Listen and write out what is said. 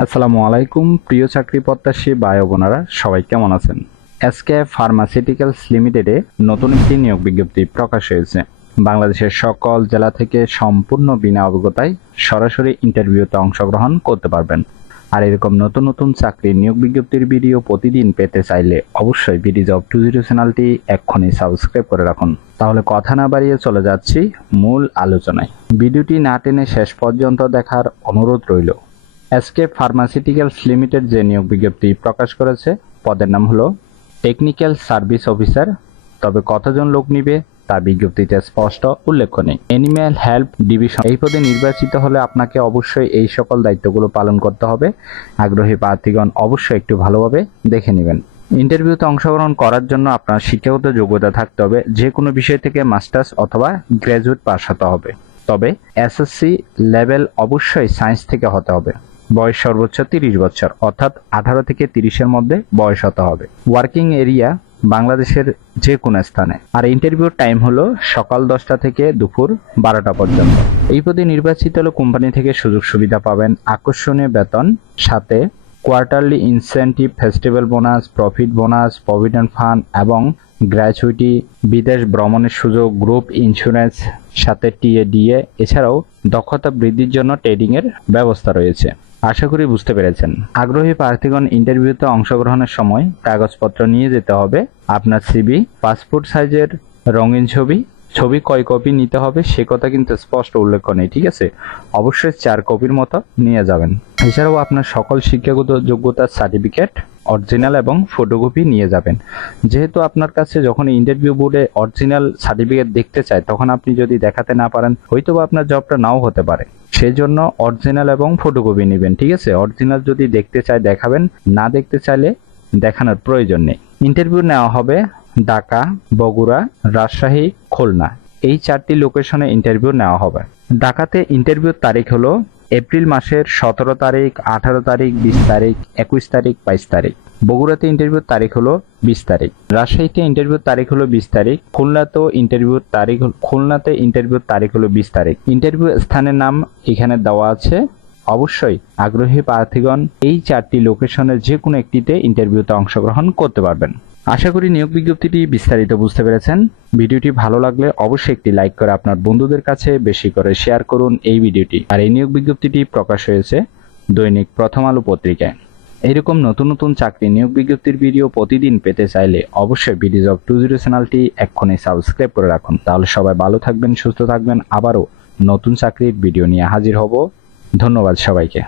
আসসালামু আলাইকুম প্রিয় চাকরি প্রত্যাশী ভাই ও বোনেরা, সবাই কেমন আছেন? এসকে ফার্মাসিউটিক্যালস লিমিটেডে নতুন একটি নিয়োগ বিজ্ঞপ্তি প্রকাশ হয়েছে। বাংলাদেশের সকল জেলা থেকে সম্পূর্ণ বিনা অভিজ্ঞতায় সরাসরি ইন্টারভিউতে অংশগ্রহণ করতে পারবেন। আর এরকম নতুন নতুন চাকরির নিয়োগ বিজ্ঞপ্তির ভিডিও প্রতিদিন পেতে চাইলে অবশ্যই বিডি জব 20 চ্যানেলটি এক্ষুনি সাবস্ক্রাইব করে রাখুন। তাহলে কথা না বাড়িয়ে চলে যাচ্ছি মূল আলোচনায়। ভিডিওটি না টেনে শেষ পর্যন্ত দেখার অনুরোধ রইল। এসকে ফার্মাসিউটিক্যালস লিমিটেড যে নিয়োগ বিজ্ঞপ্তি প্রকাশ করেছে, পদের নাম হলো টেকনিক্যাল সার্ভিস অফিসার। তবে কতজন লোক নিবে তা বিজ্ঞপ্তিতে স্পষ্ট উল্লেখ নেই। অ্যানিম্যাল হেলথ ডিভিশন এই পদে নির্বাচিত হলে আপনাকে অবশ্যই এই সকল দায়িত্বগুলো পালন করতে হবে। আগ্রহী প্রার্থীগণ অবশ্যই একটু ভালোভাবে দেখে নেবেন। ইন্টারভিউতে অংশগ্রহণ করার জন্য আপনার শিক্ষাগত যোগ্যতা থাকতে হবে। যে কোনো বিষয় থেকে মাস্টার্স অথবা গ্র্যাজুয়েট পাস হতে হবে। তবে এসএসসি লেভেল অবশ্যই সায়েন্স থেকে হতে হবে। বয়স সর্বোচ্চ 30 বছর, অর্থাৎ 18 থেকে 30-এর মধ্যে বয়স হতে হবে। ওয়ার্কিং এরিয়া বাংলাদেশের যে কোনো স্থানে। আর ইন্টারভিউর টাইম হলো সকাল 10টা থেকে দুপুর 12টা পর্যন্ত। এই পদে নির্বাচিত হলে কোম্পানি থেকে সুযোগ সুবিধা পাবেন, আকর্ষণীয় বেতন, সাথে quarterly incentive, festival bonus, profit bonus, provident fund এবং গ্র্যাচুইটি, বিদেশ ভ্রমণের সুযোগ, গ্রুপ ইন্স্যুরেন্স, সাথে টিএডিএ। এছাড়াও দক্ষতা বৃদ্ধির জন্য ট্রেডিং এর ব্যবস্থা রয়েছে। আশা করি বুঝতে পেরেছেন। আগ্রহী প্রার্থীগণ ইন্টারভিউতে অংশগ্রহণের সময় কাগজপত্র নিয়ে যেতে হবে। আপনার সিভি, পাসপোর্ট সাইজের রঙিন ছবি কয় কপি নিতে হবে সে কথা কিন্তু স্পষ্ট উল্লেখ নেই, ঠিক আছে? অবশ্যই 4 কপির মতো নিয়ে যাবেন। এছাড়াও আপনার সকল শিক্ষাগত যোগ্যতার সার্টিফিকেট অরিজিনাল এবং ফটোকপি নিয়ে যাবেন। যেহেতু আপনার কাছে যখন ইন্টারভিউ বোর্ডে অরিজিনাল সার্টিফিকেট দেখতে চায়, তখন আপনি যদি দেখাতে না পারেন, হয়তো আপনার জবটা নাও হতে পারে। সেই জন্য অরিজিনাল এবং ফটোকপি নেবেন, ঠিক আছে? অরিজিনাল যদি দেখতে চায় দেখাবেন, না দেখতে চাইলে দেখানোর প্রয়োজন নেই। ইন্টারভিউ নেওয়া হবে ঢাকা, বগুড়া, রাজশাহী, খুলনা, এই 4টি লোকেশনে ইন্টারভিউ নেওয়া হবে। ঢাকাতে ইন্টারভিউর তারিখ হলো এপ্রিল মাসের 17 তারিখ, 18 তারিখ, 20 তারিখ, 21 তারিখ, 22 তারিখ। বগুড়াতে ইন্টারভিউর তারিখ হলো 20 তারিখ। রাজশাহীতে ইন্টারভিউর তারিখ হলো 20 তারিখ। খুলনাতে ইন্টারভিউর তারিখ হলো 20 তারিখ। ইন্টারভিউ স্থানের নাম এখানে দেওয়া আছে। অবশ্যই আগ্রহী প্রার্থীগণ এই 4টি লোকেশনের যে কোনো একটিতে ইন্টারভিউতে অংশগ্রহণ করতে পারবেন। আশা করি নিয়োগ বিজ্ঞপ্তিটি বিস্তারিত বুঝতে পেরেছেন। ভিডিওটি ভালো লাগলে অবশ্যই একটি লাইক করে আপনার বন্ধুদের কাছে বেশি করে শেয়ার করুন এই ভিডিওটি। আর এই নিয়োগ বিজ্ঞপ্তিটি প্রকাশ হয়েছে দৈনিক প্রথম আলো পত্রিকায়। এইরকম নতুন নতুন চাকরি নিয়োগ বিজ্ঞপ্তির ভিডিও প্রতিদিন পেতে চাইলে অবশ্যই বিডি জব 20 চ্যানেলটি এক্ষুনি সাবস্ক্রাইব করে রাখুন। তাহলে সবাই ভালো থাকবেন, সুস্থ থাকবেন। আবারও নতুন চাকরির ভিডিও নিয়ে হাজির হব। ধন্যবাদ সবাইকে।